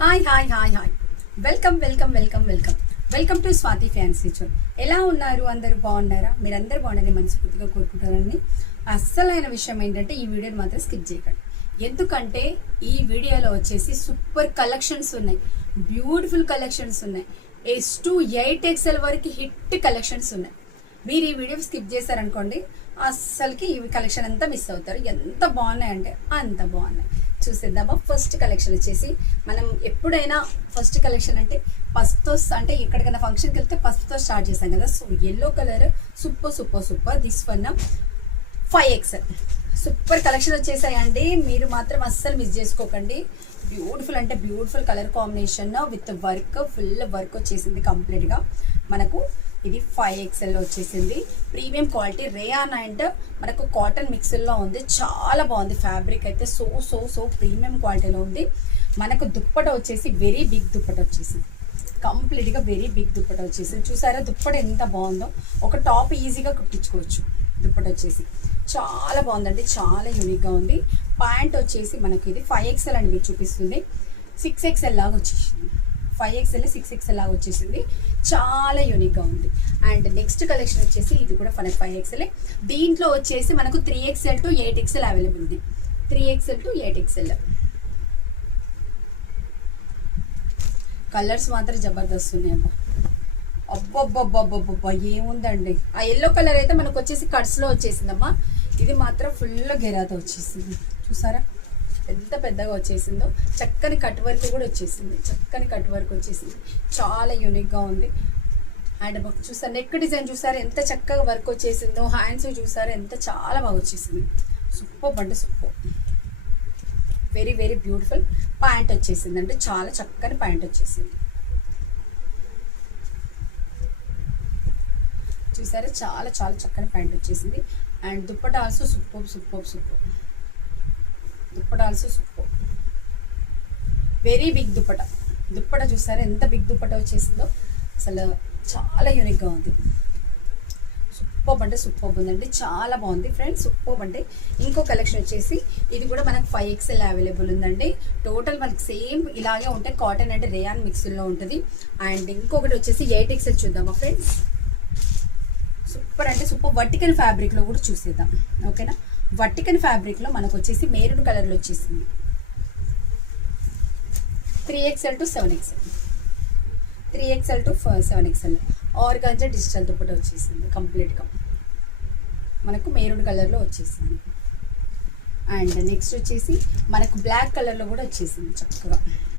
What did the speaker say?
Hi hi hi hi welcome welcome welcome welcome welcome to Swathi fancy zone. ఎలా ఉన్నారు? అందరూ బాగున్నారా? మీరందరూ బాగున్నారని మనస్ఫూర్తిగా కోరుకుంటారని. అస్సలైన విషయం ఏంటంటే ఈ వీడియోని మాత్రం స్కిప్ చేయకండి. ఎందుకంటే ఈ వీడియోలో వచ్చేసి సూపర్ కలెక్షన్స్ ఉన్నాయి, బ్యూటిఫుల్ కలెక్షన్స్ ఉన్నాయి, S to 8XL వరకు హిట్ కలెక్షన్స్ ఉన్నాయి. మీరు ఈ వీడియో స్కిప్ చేశారనుకోండి అస్సలకి ఈ కలెక్షన్ అంతా మిస్ అవుతారు. ఎంత బాగున్నాయంటే అంత బాగున్నాయి. చూసేద్దామా? ఫస్ట్ కలెక్షన్ వచ్చేసి మనం ఎప్పుడైనా ఫస్ట్ కలెక్షన్ అంటే పసుపుతో, అంటే ఎక్కడికైనా ఫంక్షన్కి వెళ్తే పసుపుతో స్టార్ట్ చేస్తాం కదా. So yellow colour super super super. This one 5XL super collection వచ్చేసాయండి. మీరు మాత్రం అస్సలు మిస్ చేసుకోకండి. బ్యూటిఫుల్ అంటే beautiful colour combination with work, full work వచ్చేసింది కంప్లీట్గా. మనకు ఇది 5XL వచ్చేసింది. ప్రీమియం క్వాలిటీ రేయాన్ అండ్ మనకు కాటన్ మిక్స్లో ఉంది. చాలా బాగుంది. ఫ్యాబ్రిక్ అయితే సో సో సో ప్రీమియం క్వాలిటీలో ఉంది. మనకు దుప్పట వచ్చేసి వెరీ బిగ్ దుప్పట వచ్చేసింది. కంప్లీట్గా వెరీ బిగ్ దుప్పట వచ్చేసింది. చూసారా దుప్పట ఎంత బాగుందో? ఒక టాప్ ఈజీగా కుట్టించుకోవచ్చు. దుప్పట వచ్చేసి చాలా బాగుందండి, చాలా యూనిక్గా ఉంది. ప్యాంట్ వచ్చేసి మనకి ఇది 5XL అని మీకు చూపిస్తుంది. 6XL లాగా వచ్చేసింది. 5XL 6XL లాగా వచ్చేసింది. చాలా యూనిక్గా ఉంది. అండ్ నెక్స్ట్ కలెక్షన్ వచ్చేసి ఇది కూడా 5XL. దీంట్లో వచ్చేసి మనకు 3XL to 8XL అవైలబుల్ ఉంది. 3XL to 8XL కలర్స్ మాత్రం జబర్దస్త్ ఉన్నాయమ్మా. అబ్బబ్బబ్బబ్బబ్బబ్బా ఏముందండి. ఆ ఎల్లో కలర్ అయితే మనకు వచ్చేసి కట్స్లో వచ్చేసిందమ్మా. ఇది మాత్రం ఫుల్ గెరాతో వచ్చేసింది. చూసారా ఎంత పెద్దగా వచ్చేసిందో. చక్కని కట్ వర్క్ కూడా వచ్చేసింది. చక్కని కట్ వర్క్ వచ్చేసింది. చాలా యూనిక్గా ఉంది. అండ్ మాకు చూసారు నెక్ డిజైన్ చూసారు ఎంత చక్కగా వర్క్ వచ్చేసిందో. హ్యాండ్స్ చూసారు ఎంత చాలా బాగా వచ్చేసింది. సూపర్ అంటే super, very very beautiful. Pant వచ్చేసింది అంటే చాలా చక్కని ప్యాంట్ వచ్చేసింది. చూసారా చాలా చాలా చక్కని ప్యాంట్ వచ్చేసింది. అండ్ దుప్పట ఆల్సో సూపర్ సూపర్ సూపర్. దుప్పట ఆల్సో సూపర్, వెరీ బిగ్ దుప్పట. దుప్పట చూసారా ఎంత బిగ్ దుప్పట వచ్చేసిందో. అసలు చాలా యూనిక్గా ఉంది. సూపర్ అంటే సూపర్ ఉందండి. చాలా బాగుంది ఫ్రెండ్స్. సూపర్ అంటే ఇంకో కలెక్షన్ వచ్చేసి ఇది కూడా మనకు 5XL అవైలబుల్ ఉందండి. టోటల్ మనకి సేమ్ ఇలాగే ఉంటాయి. కాటన్ అంటే రేయాన్ మిక్స్లో ఉంటుంది. అండ్ ఇంకొకటి వచ్చేసి 8XL చూద్దామా ఫ్రెండ్స్. సూపర్ అంటే సూపర్. వర్టికల్ ఫ్యాబ్రిక్లో కూడా చూసేద్దాం ఓకేనా. వర్టికల్ ఫ్యాబ్రిక్లో మనకు వచ్చేసి మెరూన్ కలర్లో వచ్చేసింది. 3XL to 7XL, 3XL to 7XL organza digital dupatta వచ్చేసింది. కంప్లీట్గా మనకు మెరూన్ కలర్లో వచ్చేసింది. అండ్ నెక్స్ట్ వచ్చేసి మనకు బ్లాక్ కలర్లో కూడా వచ్చేసింది చక్కగా.